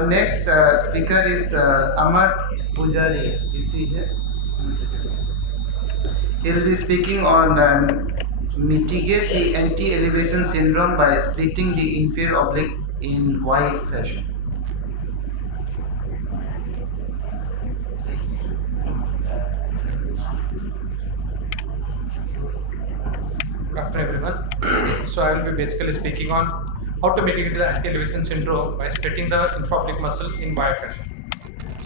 our next speaker is AMAR Pujari. Is he here? He'll be speaking on mitigate the anti-elevation syndrome by splitting the inferior oblique in wide fashion. Good afternoon, everyone. So I will be basically speaking on how to mitigate the anti-elevation syndrome by splitting the infraoblique muscle in wide fashion.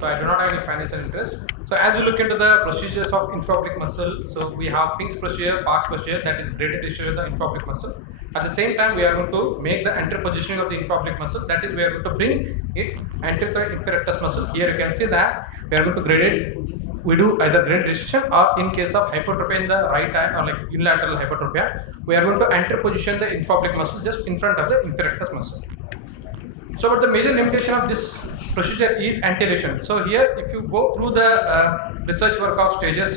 So I do not have any financial interest. So as you look into the procedures of infraoblique muscle, so we have Fink's procedure, Park's procedure, that is graded tissue of the infraoblique muscle. At the same time, we are going to make the anterior positioning of the infraoblique muscle. That is, we are going to bring it anterior to the inferior rectus muscle. Here you can see that we are going to grade it. We do either graded restriction, or in case of hypertrophy in the right eye or like unilateral hypertrophy, we are going to anterior position the infraoblique muscle just in front of the inferior rectus muscle. So, but the major limitation of this procedure is anti-elevation. So here, if you go through the research work of Stager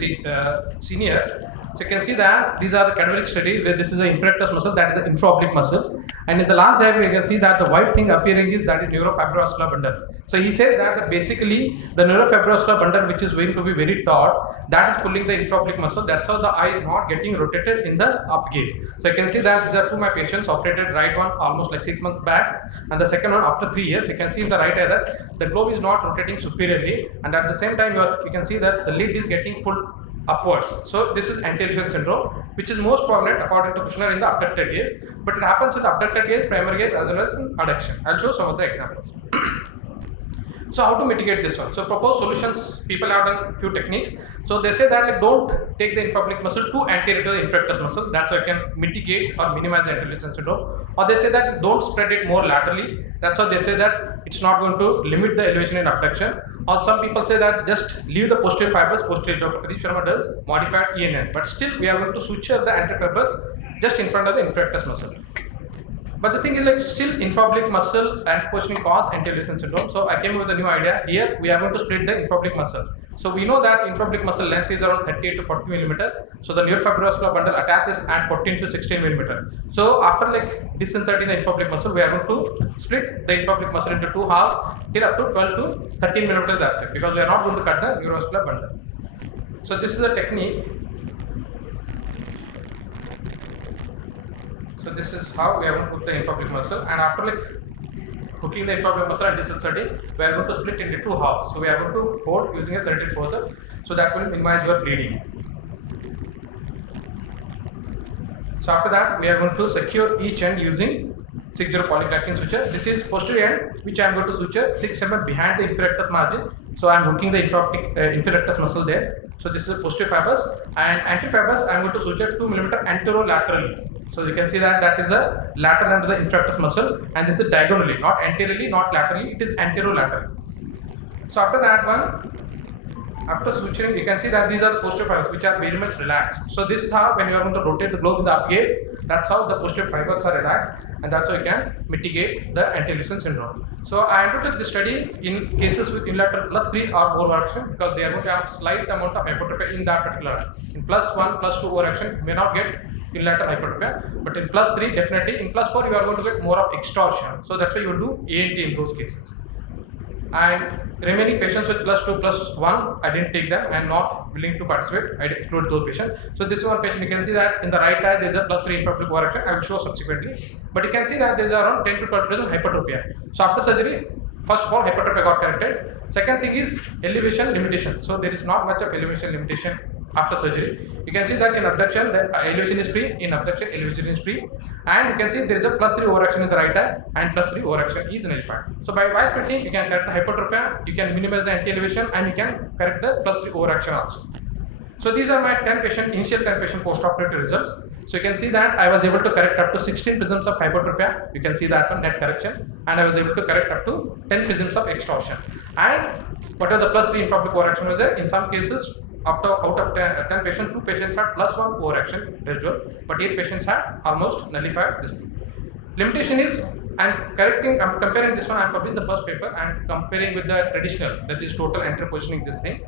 senior, so you can see that these are the cadaveric study where this is the inferior rectus muscle, that is the infraoblique muscle, and in the last diagram you can see that the white thing appearing is that is neurofibroscular bundle. So he said that basically the neurofibroscular bundle, which is going to be very taut, that is pulling the infraoblique muscle. That's how the eye is not getting rotated in the up gaze. So you can see that these are two of my patients operated, right one almost like 6 months back, and the second one after 3 years. You can see in the right eye that the globe is not rotating superiorly, and at the same time you can see that the lid is getting pulled upwards. So this is anti-elevation syndrome, which is most prominent according to Kushner in the abducted gaze, but it happens in the abducted gaze, primary gaze, as well as in adduction. I'll show some of the examples. So how to mitigate this one? So proposed solutions, people have done few techniques. So they say that like, don't take the infraoblique muscle too anterior to the inferior rectus muscle. That's how you can mitigate or minimize the anti-elevation syndrome. Or they say that don't spread it more laterally. That's how they say that it's not going to limit the elevation in abduction. Or some people say that just leave the posterior fibers. Posterior, Dr. Pradeep Sharma does modified ENN, but still we are going to suture the anterior fibers just in front of the inferior rectus muscle. But the thing is, like, still infraoblique muscle and positioning cause anti-elevation syndrome. So I came up with a new idea. Here we are going to split the infraoblique muscle. So we know that infraoblique muscle length is around 38 to 40 millimeter. So the neurofibroscular bundle attaches at 14 to 16 millimeter. So after like disinserting the infraoblique muscle, we are going to split the infraoblique muscle into two halves till up to 12 to 13 millimeter. That's it, because we are not going to cut the neurovascular bundle. So this is a technique. So this is how we are going to put the infraoblique muscle, and after like hooking the infraoblique muscle and disinserting, we are going to split into two halves. So we are going to hold using a sedative force, so that will minimize your bleeding. So after that, we are going to secure each end using 60 polyclactin suture. This is posterior end, which I am going to suture 6 mm behind the inferior rectus margin. So I am hooking the inferior rectus muscle there. So this is the posterior fibers, and anterior fibers I am going to suture 2 mm anterolaterally. So you can see that that is the lateral end of the inferior rectus muscle, and this is diagonally, not anteriorly, not laterally, it is anterolateral. So after that one, after suturing, you can see that these are the posterior fibers which are very much relaxed. So this is how, when you are going to rotate the globe with the up gaze, that's how the posterior fibers are relaxed, and that's how you can mitigate the anti-elevation syndrome. So I undertook this study in cases with unilateral +3 or overreaction, because they are going to have slight amount of hypertrophy in that particular eye. In +1, +2 overreaction, you may not get unilateral hypertrophy, but in +3 definitely. In +4 you are going to get more of extortion. So that's why you will do ANT in those cases. And remaining patients with +2, +1, I didn't take them. I am not willing to participate. I exclude those patients. So this is one patient. You can see that in the right eye there is a +3 infraoblique overreaction. I will show subsequently. But you can see that there is around 10 to 12% hypertrophy. So after surgery, first of all, hypertrophy got corrected. Second thing is elevation limitation. So there is not much of elevation limitation after surgery. You can see that in abduction the elevation is free, in abduction elevation is free, and you can see there is a +3 overaction in the right eye, and +3 overaction is nullified. So by splitting you can correct the hypertrophy, you can minimize the anti-elevation, and you can correct the +3 overaction also. So these are my 10 patient, initial 10 patient post-operative results. So you can see that I was able to correct up to 16 prisms of hypertrophy. You can see that one, net correction, and I was able to correct up to 10 prisms of extorsion. And whatever the +3 infraoblique overreaction was there, in some cases, out of 10 patients, 2 patients had +1 overreaction residual, but 8 patients had almost nullified this thing. Limitation is, I'm comparing this one, I published the first paper and comparing with the traditional, that is total anterior positioning this thing.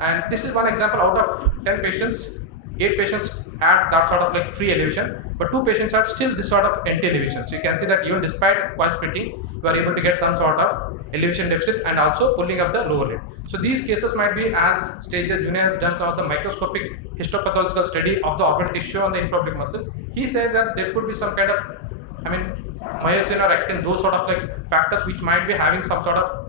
And this is one example. Out of 10 patients, 8 patients had that sort of like free elevation, but 2 patients had still this sort of anti elevation. So you can see that even despite voice splitting, you are able to get some sort of elevation deficit and also pulling up the lower lid. So these cases might be, as Stager Junior has done some of the microscopic histopathological study of the organ tissue on the infraoblique muscle. He said that there could be some kind of, myosin or actin, those sort of like factors which might be having some sort of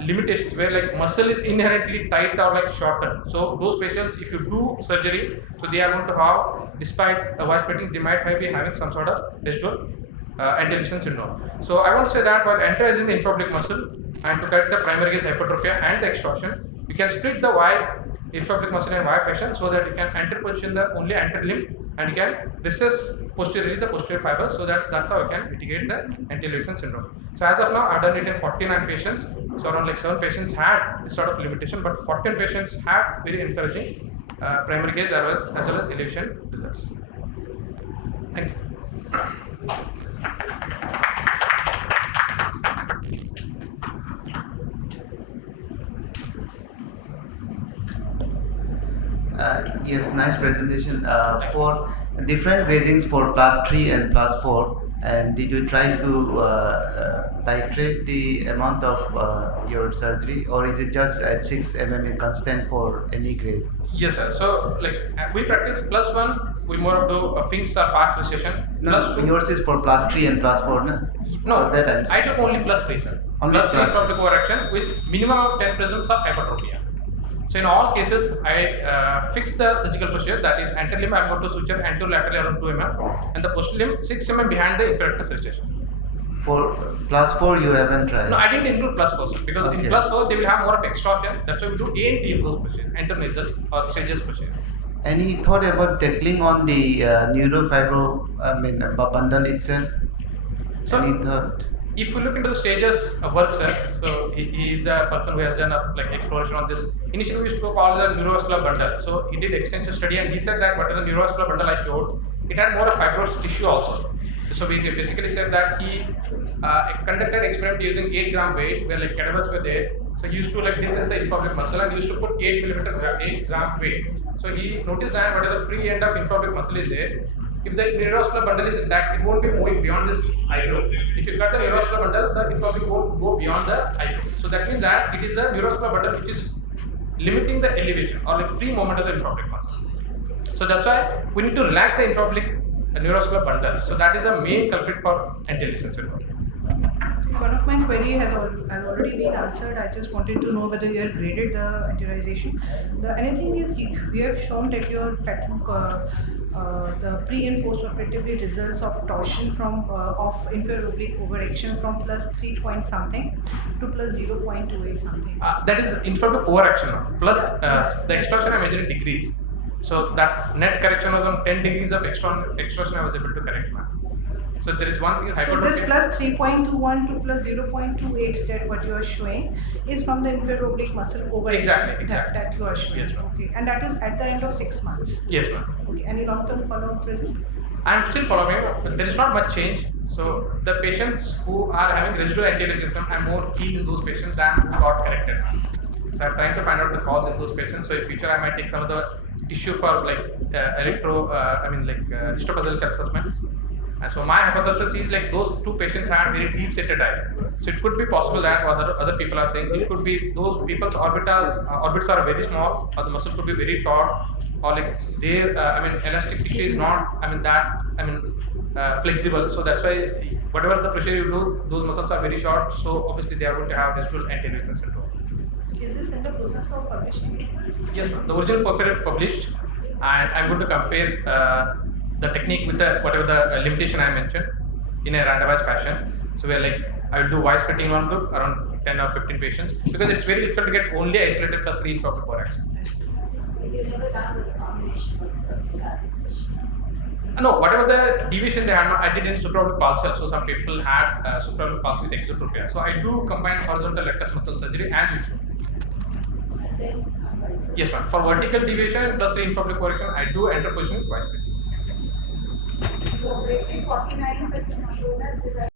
limitations where like muscle is inherently tight or like shortened. So those patients, if you do surgery, so they are going to have, despite voice splitting, they might be having some sort of residual anti-elevation syndrome. So I want to say that while enterizing the infraoblique muscle and to correct the primary gaze hypertrophy and the extorsion, you can split the Y infraoblique muscle in Y fashion so that you can enter position the only anterior limb and you can recess posteriorly the posterior fibers, so that's how you can mitigate the anti-elevation syndrome. So as of now, I've done it in 49 patients. So around like 7 patients had this sort of limitation, but 14 patients had very encouraging primary gaze as well as elevation results. Thank you. Yes, nice presentation. For different gradings for class 3 and class 4, and did you try to titrate the amount of your surgery, or is it just at 6 mm constant for any grade? Yes, sir. So, like we practice +1, we more do a fins or parts association. No, yours is for class 3 and class 4, no? No, so that I do only +3, sir. Only +3 infraoblique overreaction with minimum of 10 prisms of hypertrophy. So in all cases, I fix the surgical procedure, that is anterior limb I am going to suture anterolaterally around 2 mm and the posterior limb 6 mm behind the infrarectus recession. For class 4 you haven't tried? No, I didn't include +4, sir, because in +4 they will have more of extortion. That's why we do A and T in those procedures, internasal or Stager's procedure. Any thought about tackling on the neurofibro, bundle itself? So, any thought? If you look into the Stager's work, sir, so he is the person who has done exploration on this. Initially, we used to call the neurovascular bundle. So he did extensive study and he said that whatever the neurovascular bundle I showed, it had more of fibrous tissue also. So we basically said that he conducted experiment using 8 gram weight where like cadavers were there. So he used to distance the infraoblique muscle and he used to put 8 gram weight. So he noticed that whatever the free end of infraoblique muscle is there, if the neurovascular bundle is intact, it won't be moving beyond this AIOC. If you cut the neurovascular bundle, the infraoblique won't go beyond the AIOC. So that means that it is the neurovascular bundle which is limiting the elevation or free movement of the infraoblique muscle. So that's why we need to relax the infraoblique neurovascular bundle. So that is the main culprit for anti-elevation syndrome. One of my query has already been answered. I just wanted to know whether you have graded the anteriorization. The anything is we have shown that your the pre and post operatively results of torsion from of inferior oblique overaction from +3 point something to +0.28 something. That is infraoblique overaction plus the extorsion I measured in degrees. So that net correction was on 10 degrees of extorsion I was able to correct. So there is one thing. So this +3.21 to +0.28 that what you are showing is from the inferior oblique muscle over exactly. That you are showing. Yes, ma'am. Okay, and that is at the end of 6 months. Yes, ma'am. Okay, any long-term follow-up present? I am still following, but there is not much change. So the patients who are having residual anti-elevation syndrome, I am more keen in those patients than who got corrected. So I am trying to find out the cause in those patients. So in future I might take some of the tissue for histopathological assessments. And so my hypothesis is those 2 patients had very deep seated eyes. So it could be possible that other people are saying it could be those people's orbits are very small, or the muscle could be very taut, or their elastic tissue is not flexible. So that's why whatever the procedure you do, those muscles are very short. So obviously they are going to have residual anti-elevation syndrome. Is this in the process of publishing? Yes, the original paper published, and I'm going to compare the technique with whatever the limitation I mentioned in a randomized fashion. So I will do voice splitting in one group around 10 or 15 patients because it's very difficult to get only isolated +3 infraoblique overaction. No, whatever the deviation they had, I did in supraoblique pulsar. So some people had supraoblique pulse with exotropia. So I do combine horizontal rectus muscle surgery as usual. Yes, ma'am. For vertical deviation +3 infraoblique overreaction, I do enter position with voice splitting. So, 49 with shown as result.